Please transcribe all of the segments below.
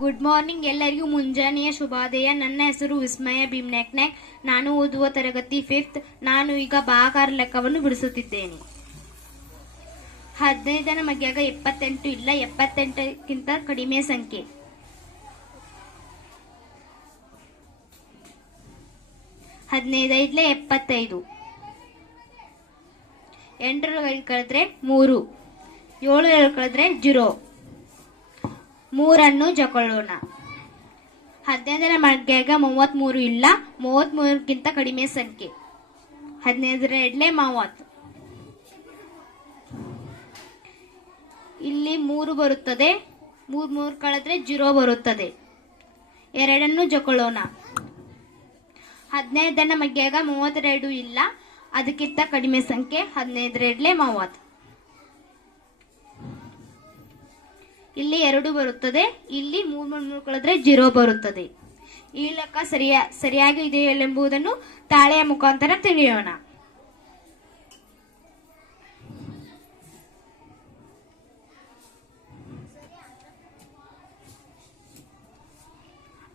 Good morning ಎಲ್ಲರಿಗೂ ಮುಂಜಾನೆಯ ಶುಭೋದಯ. ನನ್ನ ಹೆಸರು ವಿಸ್ಮಯ ಭೀಮ್ನಾಕ್ನಾಕ್. ನಾನು ಓದುವ ತರಗತಿ ಫಿಫ್ತ್ ನಾನು ಈಗ ಭಾಗಾರ ಲೆಕ್ಕವನ್ನು ಬಿಡಿಸುತ್ತಿದ್ದೇನೆ. ಹದಿನೈದನ ಮಗ್ಯಾಗ ಎಪ್ಪತ್ತೆಂಟು ಇಲ್ಲ, ಎಪ್ಪತ್ತೆಂಟಕ್ಕಿಂತ ಕಡಿಮೆ ಸಂಖ್ಯೆ. ಹದಿನೈದೈದ್ಲೆ ಎಪ್ಪತ್ತೈದು. ಎಂಟರ ಕಳೆದ್ರೆ ಮೂರು. ಏಳು ಕಳೆದ್ರೆ ಜೀರೋ. ಮೂರನ್ನು ಜಕೊಳ್ಳೋಣ ಹದಿನೈದರ ಮಗ್ಯಾಗ ಮೂವತ್ತ್ಮೂರು ಇಲ್ಲ ಮೂವತ್ತ್ಮೂರಕ್ಕಿಂತ ಕಡಿಮೆ ಸಂಖ್ಯೆ. ಹದಿನೈದರ ಎಡ್ಲೆ ಮೂವತ್ತು. ಇಲ್ಲಿ ಮೂರು ಬರುತ್ತದೆ ಮೂರು ಮೂರು ಕಳೆದ್ರೆ ಜೀರೋ ಬರುತ್ತದೆ. ಎರಡನ್ನು ಜಕೊಳ್ಳೋಣ ಹದಿನೈದನ ಮಗ್ಯಾಗ ಮೂವತ್ತೆರಡು ಇಲ್ಲ, ಅದಕ್ಕಿಂತ ಕಡಿಮೆ ಸಂಖ್ಯೆ, ಹದಿನೈದರ ಎಡ್ಲೆ ಮೂವತ್ತು. ಇಲ್ಲಿ ಎರಡು ಬರುತ್ತದೆ. ಇಲ್ಲಿ ಮೂರು ಮೂರು ಕಳೆದ್ರೆ ಜೀರೋ ಬರುತ್ತದೆ. ಈ ಲೆಕ್ಕ ಸರಿಯ, ಸರಿಯಾಗಿ ಇದೆಯಲ್ಲೆಂಬುದನ್ನು ತಾಳೆಯ ಮುಖಾಂತರ ತಿಳಿಯೋಣ.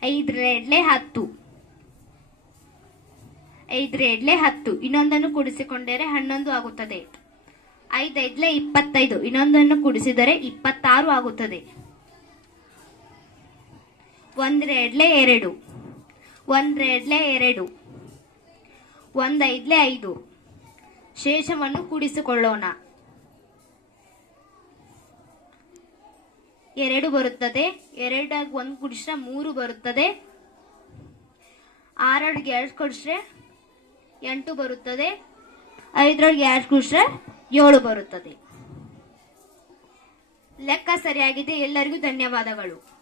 ಐದರ ಎಡ್ಲೆ ಹತ್ತು. ಐದರ ಎಡ್ಲೆ ಹತ್ತು. ಇನ್ನೊಂದನ್ನು ಕೂಡಿಸಿಕೊಂಡರೆ ಹನ್ನೊಂದು ಆಗುತ್ತದೆ. ಐದೈದ್ಲೆ ಇಪ್ಪತ್ತೈದು. ಇನ್ನೊಂದನ್ನು ಕೂಡಿಸಿದರೆ ಇಪ್ಪತ್ತಾರು ಆಗುತ್ತದೆ. ಒಂದ್ರೆಡ್ಲೆ ಎರಡು. ಒಂದ್ರೆಡ್ಲೆ ಎರಡು. ಒಂದೈದ್ಲೆ ಐದು. ಶೇಷವನ್ನು ಕೂಡಿಸಿಕೊಳ್ಳೋಣ. ಎರಡು ಬರುತ್ತದೆ. ಎರಡಾಗಿ ಒಂದು ಕುಡಿಸ್ರೆ ಮೂರು ಬರುತ್ತದೆ. ಆರೊಳಗೆ ಎರಡು ಕುಡಿಸ್ರೆ ಎಂಟು ಬರುತ್ತದೆ. ಐದರೊಳಗೆ ಎರಡು ಕುಡಿಸ್ರೆ ಏಳು ಬರುತ್ತದೆ. ಲೆಕ್ಕ ಸರಿಯಾಗಿದೆ. ಎಲ್ಲರಿಗೂ ಧನ್ಯವಾದಗಳು.